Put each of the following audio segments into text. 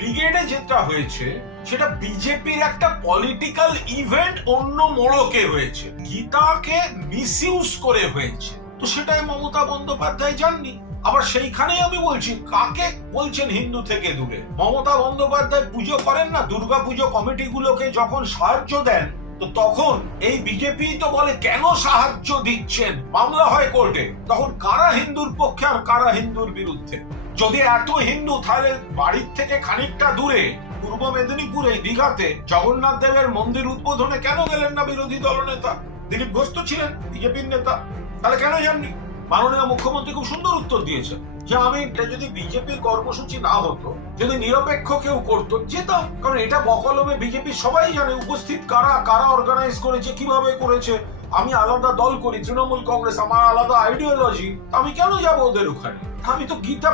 ব্রিগেডে যেটা হয়েছে সেটা বিজেপির একটা পলিটিক্যাল ইভেন্ট অন্য মোড়কে হয়েছে, গীতাকে মিসইউজ করে হয়েছে। তো সেটাই মমতা বন্দ্যোপাধ্যায় জাননি। আবার সেইখানেই আমি বলছি, কাকে বলছেন হিন্দু থেকে দূরে? মমতা বন্দ্যোপাধ্যায় পুজো করেন না, দুর্গা পুজো কমিটিগুলোকে যখন সাহায্য দেন, তো তখন এই বিজেপি তো বলে কেন সাহায্য দিচ্ছেন, মামলা হয় কোর্টে। তখন কারা হিন্দুর পক্ষে আর কারা হিন্দুর বিরুদ্ধে? যদি এত হিন্দু, তাহলে বাড়ির থেকে খানিকটা দূরে পূর্ব মেদিনীপুরে দীঘাতে জগন্নাথ দেবের মন্দির উদ্বোধনে কেন গেলেন না বিরোধী দলনেতা? দিলীপ ঘোষ তো ছিলেন বিজেপির নেতা, তাহলে কেন যাননি? মাননীয় মুখ্যমন্ত্রী খুব সুন্দর উত্তর দিয়েছেন যে আমি যদি বিজেপির কর্মসূচি না হতো, যদি নিরপেক্ষ কেউ করতো, যেতাম। কারণ এটা বকলমে বিজেপি সবাই জানে উপস্থিত কারা কারা অর্গানাইজ করেছে, কিভাবে করেছে। আমি আলাদা দল করি, তৃণমূল কংগ্রেস, আমার আলাদা আইডিওলজি, আমি কেন যাবো ওদের ওখানে? আমি তো গীতা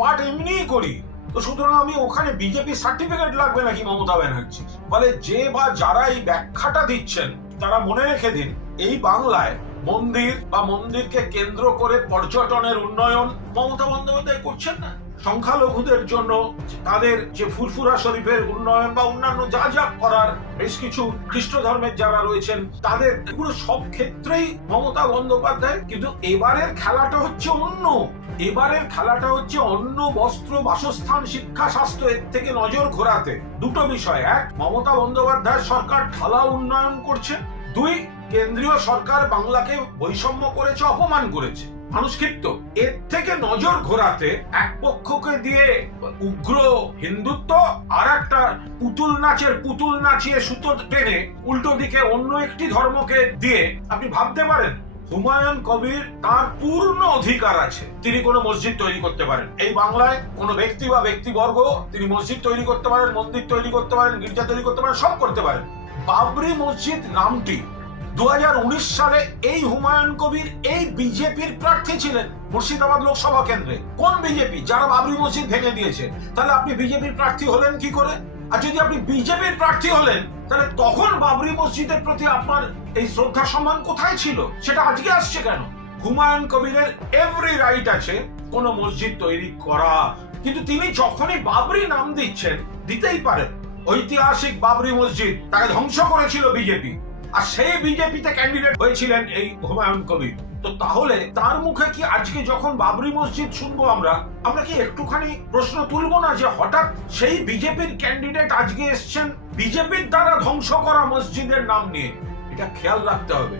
পাঠ এমনিই করি। তো সুতরাং আমি ওখানে বিজেপি সার্টিফিকেট লাগবে নাকি মমতা ব্যানার্জি? ফলে যে বা যারা এই ব্যাখ্যাটা দিচ্ছেন তারা মনে রেখে দিন, এই বাংলায় মন্দির বা মন্দিরকে কেন্দ্র করে পর্যটনের উন্নয়ন মমতা বন্দ্যোপাধ্যায় করছেন না। সংখ্যালঘুদের জন্য তাদের যে ফুরফুরা শরীফের উন্নয়ন বা অন্যান্য যা যা করার, বেশ কিছু খ্রিস্ট ধর্মের যারা রয়েছেন তাদের, এগুলো সব ক্ষেত্রেই মমতা বন্দ্যোপাধ্যায়। কিন্তু এবারের খেলাটা হচ্ছে অন্য। এবারের খেলাটা হচ্ছে অন্ন, বস্ত্র, বাসস্থান, শিক্ষা, স্বাস্থ্য, এর থেকে নজর ঘোরাতে দুটো বিষয়। এক, মমতা বন্দ্যোপাধ্যায় সরকার ঢালা উন্নয়ন করছে। দুই, কেন্দ্রীয় সরকার বাংলাকে বৈষম্য করেছে, অপমান করেছে, মানুষ ক্ষিপ্ত। এর থেকে নজর ঘোরাতে এক পক্ষকে দিয়ে উগ্র হিন্দুত্ব, আর একটা পুতুল নাচিয়ে সুতো টেনে উল্টো দিকে অন্য একটি ধর্মকে দিয়ে, আপনি ভাবতে পারেন হুমায়ুন কবির, তার পূর্ণ অধিকার আছে, তিনি কোনো মসজিদ তৈরি করতে পারেন। এই বাংলায় কোনো ব্যক্তি বা ব্যক্তিবর্গ তিনি মসজিদ তৈরি করতে পারেন, মন্দির তৈরি করতে পারেন, গির্জা তৈরি করতে পারেন, সব করতে পারেন। বাবরি মসজিদ নামটি 2019 সালে এই হুমায়ুন কবির এই বিজেপির প্রার্থী ছিলেন মুর্শিদাবাদ লোকসভা কেন্দ্রে। কোন বিজেপি? যারা বাবরি মসজিদ ভেঙে দিয়েছে। তাহলে আপনি বিজেপির প্রার্থী হলেন কি করে? আর যদি আপনি বিজেপির প্রার্থী হলেন, তাহলে তখন বাবরি মসজিদের প্রতি আপনার এই শ্রদ্ধা সম্মান কোথায় ছিল? সেটা আজকে আসছে কেন? হুমায়ুন কবিরের এভরি রাইট আছে কোন মসজিদ তৈরি করা, কিন্তু তিনি যখনই বাবরি নাম দিচ্ছেন, দিতেই পারেন। ঐতিহাসিক বাবরি মসজিদ তাকে ধ্বংস করেছিল বিজেপি, আর সেই বিজেপিতে ক্যান্ডিডেট হয়েছিলেন এই হুমায়ুন কবির। তো তাহলে তার মুখে কি আজকে যখন বাবরি মসজিদ শুনবো আমরা কি একটুখানি প্রশ্ন তুলবো না যে হঠাৎ সেই বিজেপির ক্যান্ডিডেট আজকে এসছেন বিজেপির দ্বারা ধ্বংস করা মসজিদের নাম নিয়ে? এটা খেয়াল রাখতে হবে।